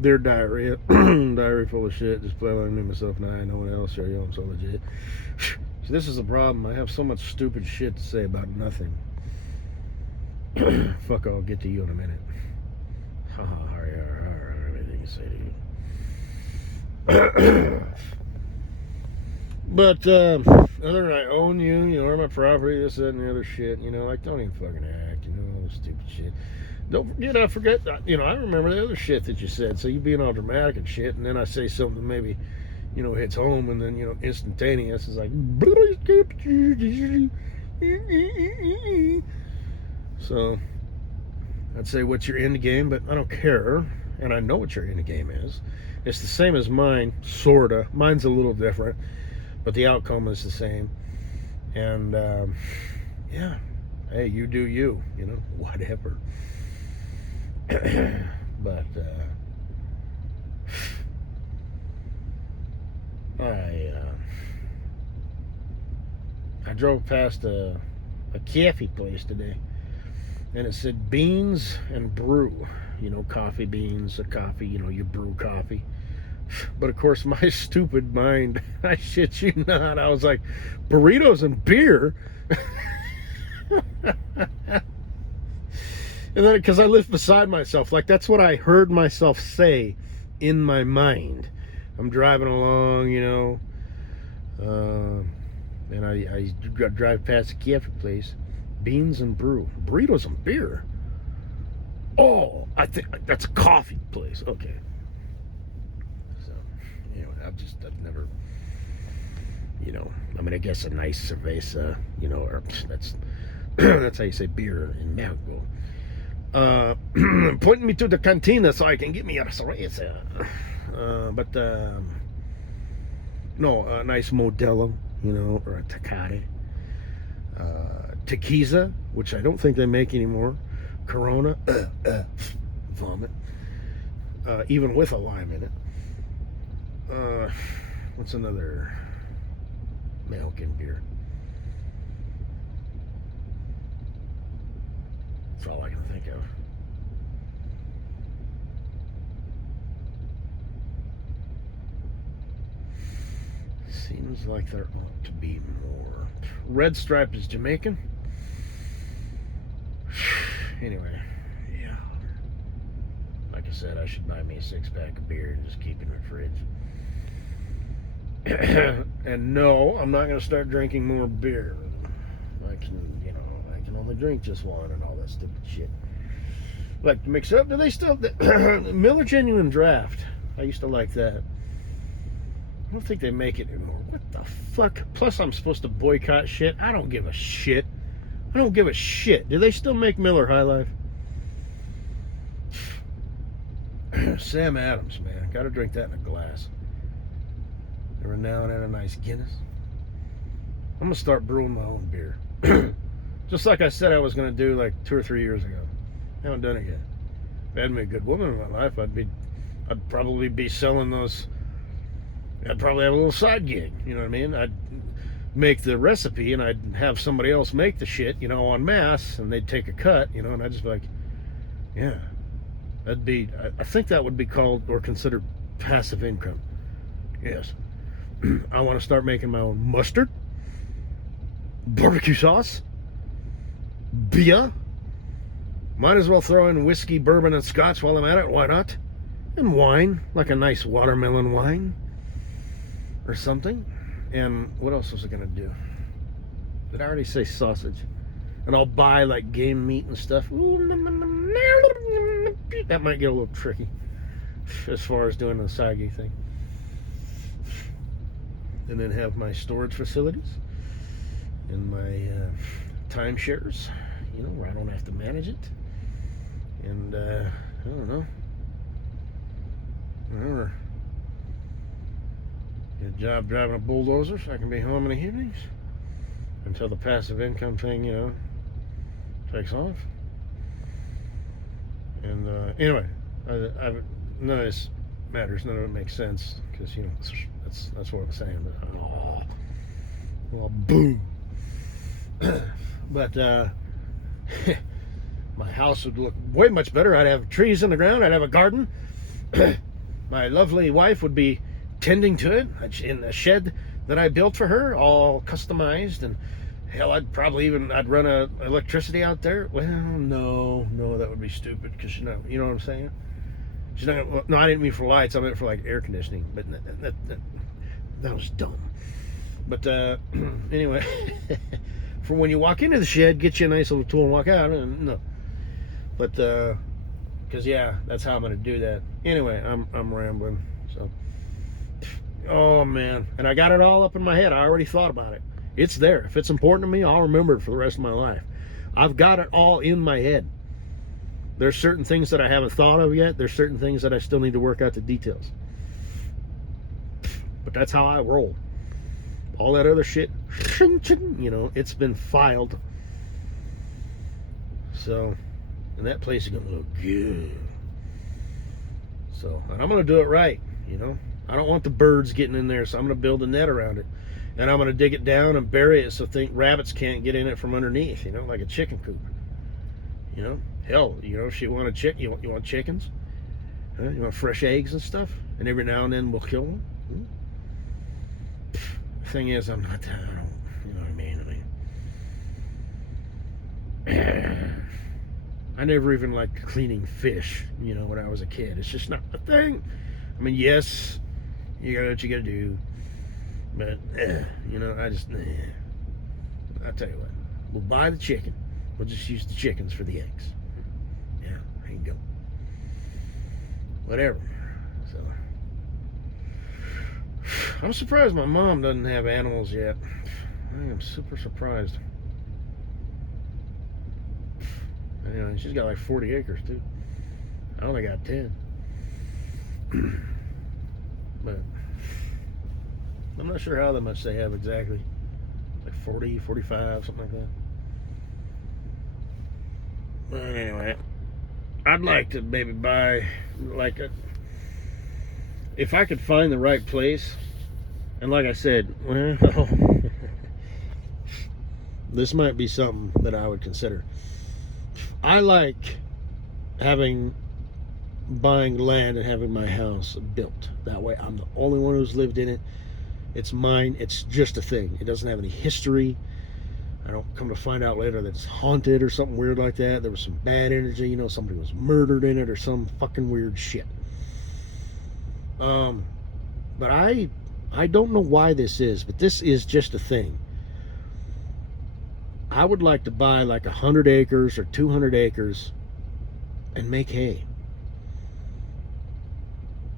They're diarrhea. Diarrhea full of shit. Just play along me, myself, and I. No one else. Here, yo, I'm so legit. So this is the problem. I have so much stupid shit to say about nothing. Fuck, I'll get to you in a minute. Haha, everything you say to you. But other than I own you, you know, my property, this, that, and the other shit, you know, like, don't even fucking act, you know, all this stupid shit. Don't forget, I forget, you know, I remember the other shit that you said. So you being all dramatic and shit, and then I say something maybe, you know, hits home, and then, you know, instantaneous is like, so I'd say, what's your end game? But I don't care, and I know what your end game is. It's the same as mine, sorta. Mine's a little different, but the outcome is the same. And yeah, hey, you do you, you know, whatever. But I drove past a cafe place today, and it said beans and brew. You know, coffee beans, a coffee, you know, you brew coffee. But of course, my stupid mind, I shit you not, I was like, burritos and beer? And then, because I lived beside myself, like, that's what I heard myself say in my mind. I'm driving along, you know, and I drive past a cafe place, beans and brew, burritos and beer. Oh, I think that's a coffee place. Okay. So, you know, I've never, you know, I mean, I guess a nice cerveza, you know, or that's that's how you say beer in Mexico. Pointing me to the cantina so I can get me a cerveza. But no, a nice Modelo, you know, or a Tecate. Tequila, which I don't think they make anymore. Corona, vomit. Even with a lime in it. What's another Mexican beer? That's all I can think of. Seems like there ought to be more. Red Stripe is Jamaican. Anyway, yeah. Like I said, I should buy me a 6-pack of beer and just keep it in the fridge. And no, I'm not going to start drinking more beer. I can only drink just one and all that stupid shit. Like to mix up. Do they still Miller Genuine Draft? I used to like that. I don't think they make it anymore. What the fuck? Plus, I'm supposed to boycott shit. I don't give a shit. I don't give a shit. Do they still make Miller High Life? Sam Adams, man. Gotta drink that in a glass. Every now and then a nice Guinness. I'm gonna start brewing my own beer. Just like I said I was gonna do like 2 or 3 years ago. I haven't done it yet. If I had me a good woman in my life, I'd probably be selling those. I'd probably have a little side gig, you know what I mean? I'd make the recipe and I'd have somebody else make the shit, you know, en masse, and they'd take a cut, you know, and I'd just be like, yeah, I think that would be called or considered passive income. Yes. I want to start making my own mustard, barbecue sauce, beer. Might as well throw in whiskey, bourbon, and scotch while I'm at it. Why not? And wine, like a nice watermelon wine or something. And what else was I going to do? Did I already say sausage? And I'll buy like game meat and stuff. That might get a little tricky as far as doing the side gig thing. And then have my storage facilities and my timeshares, you know, where I don't have to manage it. And I don't know. Whatever. Get a job driving a bulldozer so I can be home in the evenings until the passive income thing, you know, takes off. And anyway, none of this matters. None of it makes sense because, you know, that's what I'm saying. But, oh, well, boom. But my house would look way much better. I'd have trees in the ground. I'd have a garden. My lovely wife would be tending to it in a shed that I built for her, all customized, and hell, I'd run electricity out there. Well, no, that would be stupid, because you know what I'm saying. She's not. No, I didn't mean for lights. I meant for like air conditioning. But that was dumb. But anyway, for when you walk into the shed, get you a nice little tool and walk out. No, but because yeah, that's how I'm gonna do that. Anyway, I'm rambling. So, oh man, and I got it all up in my head. I already thought about it. It's there. If it's important to me, I'll remember it for the rest of my life. I've got it all in my head. There's certain things that I haven't thought of yet. There's certain things that I still need to work out the details. But that's how I roll. All that other shit, you know, it's been filed. So, and that place is gonna look good. So, and I'm gonna do it right, you know. I don't want the birds getting in there, so I'm gonna build a net around it. And I'm gonna dig it down and bury it so rabbits can't get in it from underneath, you know, like a chicken coop. You know, hell, you know, if you want you want chickens, huh? You want fresh eggs and stuff, and every now and then we'll kill them. The thing is, I'm not. I don't. You know what I mean? I never even liked cleaning fish. You know, when I was a kid, it's just not a thing. I mean, yes, you got what you got to do, but you know, I just. I'll tell you what. We'll buy the chicken. We'll just use the chickens for the eggs. Yeah, there you go. Whatever. So, I'm surprised my mom doesn't have animals yet. I am super surprised. Anyway, she's got like 40 acres too. I only got 10. But I'm not sure how much they have exactly. Like 40, 45, something like that. But anyway, I'd like to maybe buy if I could find the right place. And like I said, well, this might be something that I would consider. I like buying land and having my house built. That way I'm the only one who's lived in it. It's mine. It's just a thing. It doesn't have any history. I don't come to find out later that it's haunted or something weird like that. There was some bad energy, you know, somebody was murdered in it or some fucking weird shit. But I don't know why this is, but this is just a thing. I would like to buy like 100 acres or 200 acres and make hay.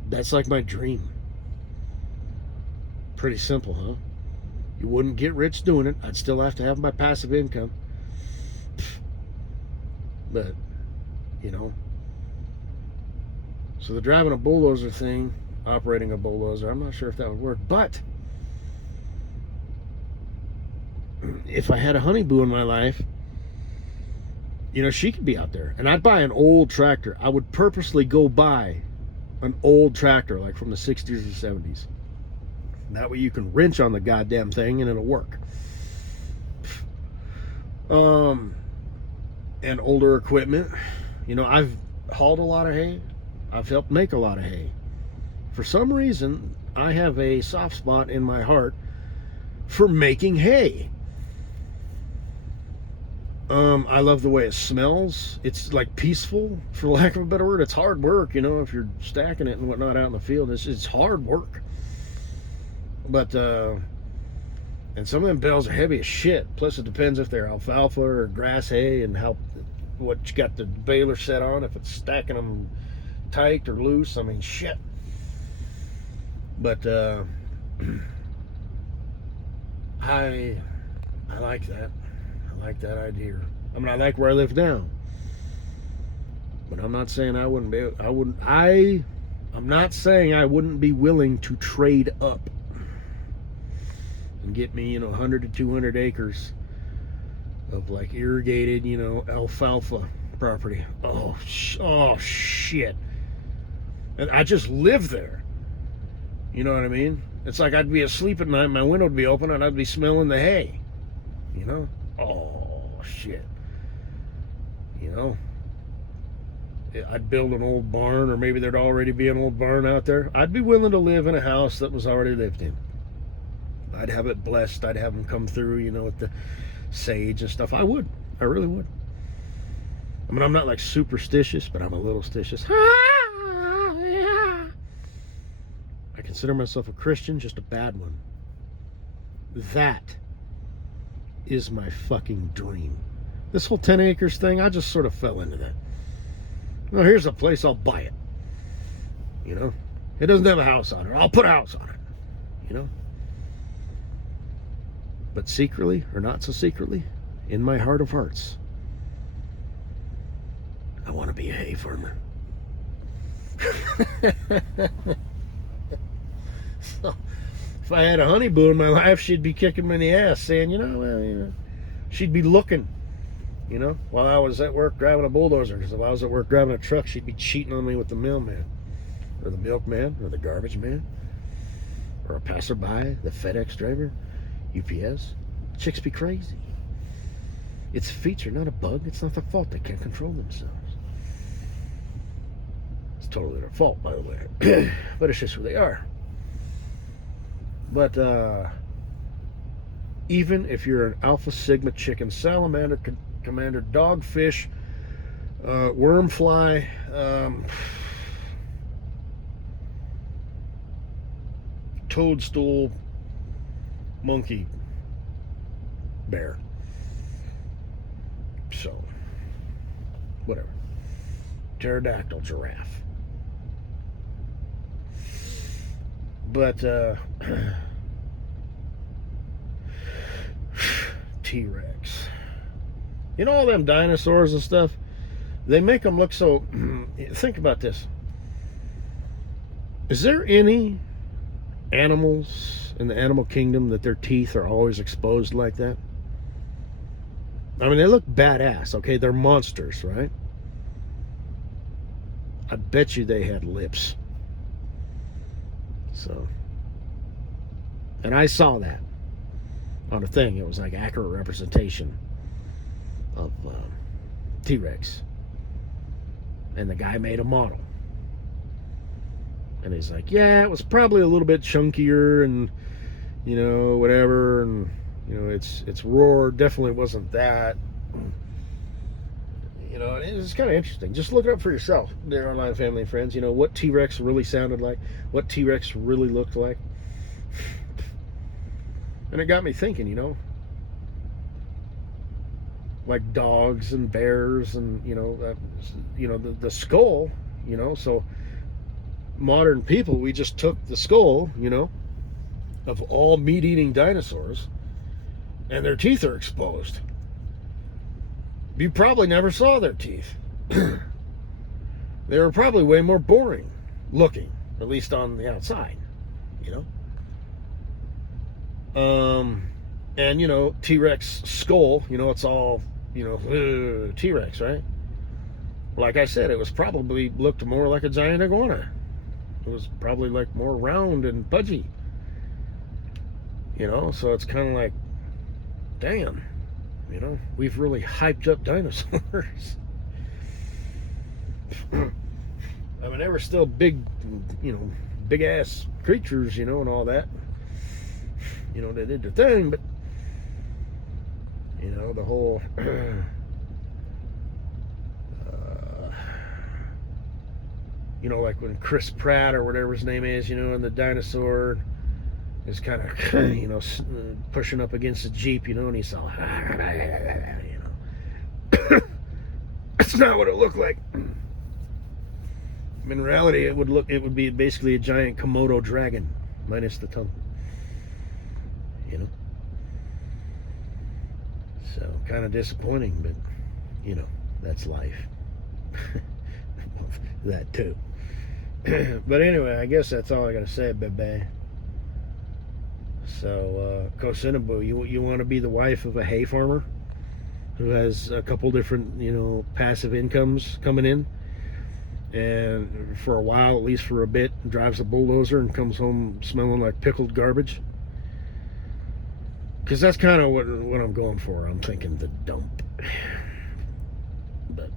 That's like my dream. Pretty simple, huh? You wouldn't get rich doing it. I'd still have to have my passive income. But, you know. So the driving a bulldozer thing, operating a bulldozer, I'm not sure if that would work. But if I had a honeyboo in my life, you know, she could be out there. And I'd buy an old tractor. I would purposely go buy an old tractor, like from the 60s or 70s. That way you can wrench on the goddamn thing and it'll work. And older equipment. You know, I've hauled a lot of hay. I've helped make a lot of hay. For some reason, I have a soft spot in my heart for making hay. I love the way it smells. It's like peaceful, for lack of a better word. It's hard work, you know, if you're stacking it and whatnot out in the field. It's hard work. But, and some of them bales are heavy as shit. Plus, it depends if they're alfalfa or grass hay and what you got the baler set on. If it's stacking them tight or loose, I mean, shit. But, I like that. I like that idea. I mean, I like where I live now. But I'm not saying I wouldn't be. I'm not saying I wouldn't be willing to trade up and get me, you know, 100 to 200 acres of like irrigated, you know, alfalfa property. Oh shit. And I just live there. You know what I mean? It's like I'd be asleep at night, my window would be open, and I'd be smelling the hay. You know? Oh shit. You know? I'd build an old barn, or maybe there'd already be an old barn out there. I'd be willing to live in a house that was already lived in. I'd have it blessed. I'd have them come through, with the sage and stuff. I would. I really would. I mean, I'm not like superstitious, but I'm a little stitious. I consider myself a Christian, just a bad one. That is my fucking dream. This whole 10 acres thing, I just sort of fell into that. Well, here's a place, I'll buy it. It doesn't have a house on it. I'll put a house on it. But secretly, or not so secretly, in my heart of hearts, I want to be a hay farmer. So, if I had a honeyboo in my life, she'd be kicking me in the ass, saying, she'd be looking, while I was at work driving a bulldozer. Because if I was at work driving a truck, she'd be cheating on me with the mailman, or the milkman, or the garbage man, or a passerby, the FedEx driver, UPS. Chicks be crazy. It's a feature, not a bug. It's not their fault. They can't control themselves. It's totally their fault, by the way. But it's just who they are. But even if you're an Alpha Sigma chicken, salamander, commander, dogfish, wormfly, toadstool, monkey, bear. So, whatever. Pterodactyl, giraffe. But, T-Rex. All them dinosaurs and stuff, they make them look so... Think about this. Is there any animals in the animal kingdom that their teeth are always exposed like that? I mean, they look badass, okay? They're monsters, right? I bet you they had lips. So, and I saw that on a thing. It was like accurate representation of T-Rex. And the guy made a model. And he's like, yeah, it was probably a little bit chunkier and, whatever. And, its roar definitely wasn't that. It's kind of interesting. Just look it up for yourself, dear online family and friends. What T-Rex really sounded like, what T-Rex really looked like. And it got me thinking, like dogs and bears and, the skull, so modern people, we just took the skull, of all meat-eating dinosaurs, and their teeth are exposed. You probably never saw their teeth. They were probably way more boring looking, at least on the outside, And, T-Rex skull, it's all, T-Rex, right? Like I said, it was probably looked more like a giant iguana. It was probably like more round and pudgy. So it's kind of like, damn. We've really hyped up dinosaurs. I mean, they were still big, big ass creatures, and all that. They did their thing, but, the whole, like when Chris Pratt or whatever his name is, and the dinosaur is kind of, pushing up against the Jeep, and he's all, That's not what it looked like. In reality, it would be basically a giant Komodo dragon, minus the tongue. So, kind of disappointing, but, that's life. That too. But anyway, I guess that's all I gotta say, baby. So, Hay-kocinnaboo, you want to be the wife of a hay farmer who has a couple different, passive incomes coming in, and for a while, at least for a bit, drives a bulldozer and comes home smelling like pickled garbage? Because that's kind of what I'm going for. I'm thinking the dump. But,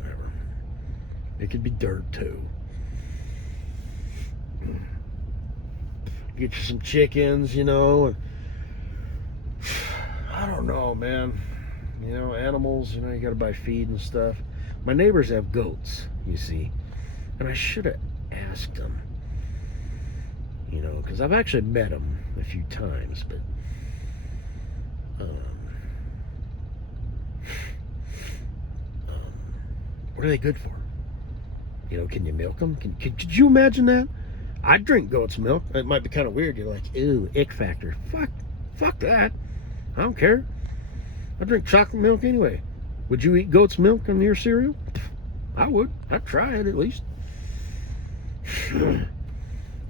whatever. It could be dirt too. Get you some chickens, you know. And I don't know, man. You know, animals, you know, you got to buy feed and stuff. My neighbors have goats, you see. And I should have asked them, you know, because I've actually met them a few times, but what are they good for? You know, can you milk them? Could you imagine that? I'd drink goat's milk. It might be kind of weird. You're like, ew, ick factor. Fuck that. I don't care. I drink chocolate milk anyway. Would you eat goat's milk in your cereal? I would. I'd try it at least.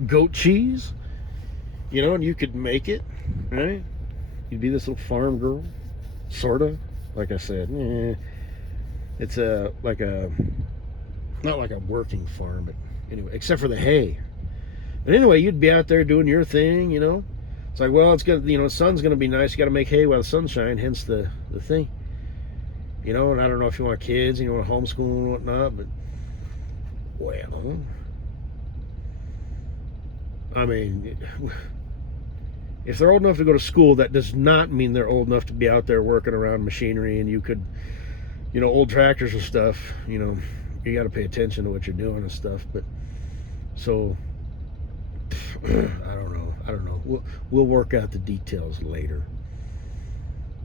Goat cheese, you know, and you could make it, right? You'd be this little farm girl, sorta. Like I said, it's not like a working farm, but anyway, except for the hay. But anyway, you'd be out there doing your thing, you know. It's like, well, it's gonna, you know, the sun's gonna be nice. You got to make hay while the sun's shining, hence the thing, you know. And I don't know if you want kids and you want to homeschool and whatnot, but well, I mean, if they're old enough to go to school, that does not mean they're old enough to be out there working around machinery. And you could, you know, old tractors and stuff, you know, you got to pay attention to what you're doing and stuff. But so I don't know. We'll work out the details later.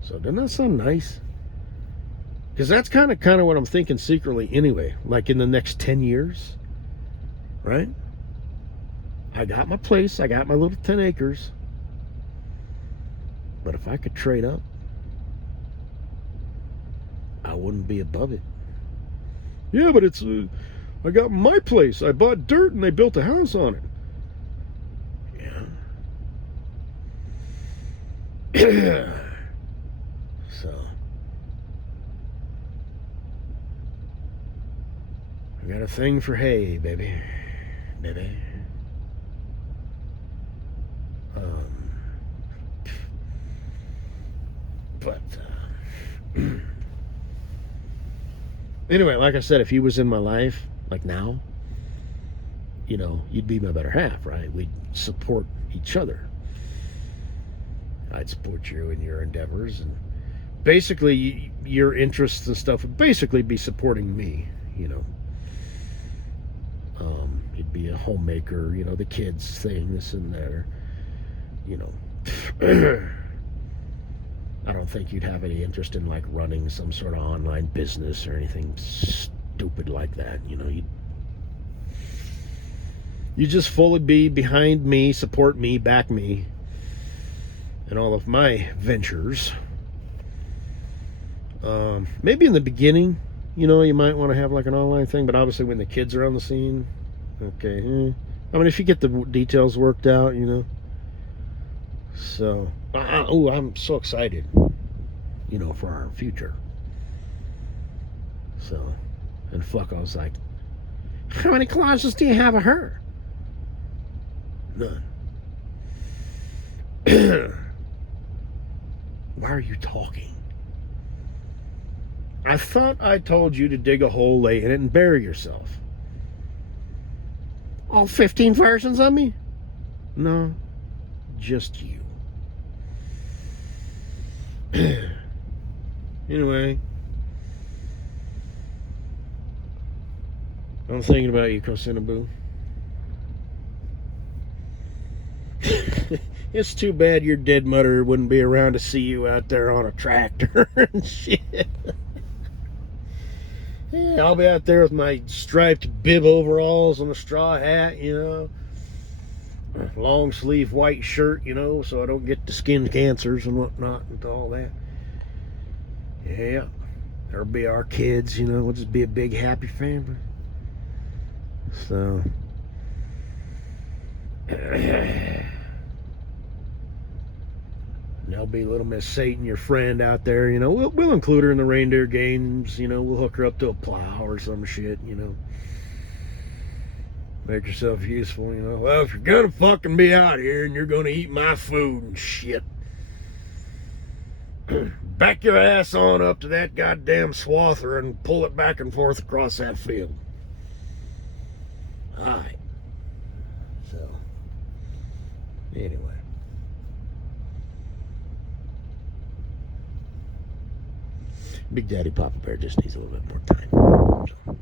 So doesn't that sound nice? Because that's kind of what I'm thinking secretly anyway. Like in the next 10 years, right? I got my place. I got my little 10 acres. But if I could trade up, I wouldn't be above it. Yeah, but it's I got my place. I bought dirt and they built a house on it. Yeah. So I got a thing for hay, baby. But anyway, like I said, if he was in my life, like now, you know, you'd be my better half, right? We'd support each other. I'd support you in your endeavors, and basically your interests and stuff would basically be supporting me, you know. You'd be a homemaker, you know, the kids thing, this and that, or, you know. I don't think you'd have any interest in like running some sort of online business or anything stupid like that, you know. You just fully be behind me, support me, back me, and all of my ventures. Maybe in the beginning, you know, you might want to have like an online thing, but obviously when the kids are on the scene, okay. I mean, if you get the details worked out, you know. So, I'm so excited, you know, for our future. So, and fuck, I was like, how many closets do you have of her? None. Why are you talking? I thought I told you to dig a hole, lay in it, and bury yourself. All 15 versions of me? No, just you. Anyway, I'm thinking about you, Hay-kocinnaboo. It's too bad your dead mother wouldn't be around to see you out there on a tractor and shit. Yeah, I'll be out there with my striped bib overalls and a straw hat, you know. Long sleeve white shirt, you know, so I don't get the skin cancers and whatnot and all that. Yeah, there'll be our kids, you know. We'll just be a big happy family. So there'll be little Miss Satan, your friend out there, you know. We'll include her in the reindeer games, you know. We'll hook her up to a plow or some shit, you know. Make yourself useful, you know. Well, if you're gonna fucking be out here and you're gonna eat my food and shit, back your ass on up to that goddamn swather and pull it back and forth across that field. All right. So, anyway. Big Daddy Papa Bear just needs a little bit more time. So.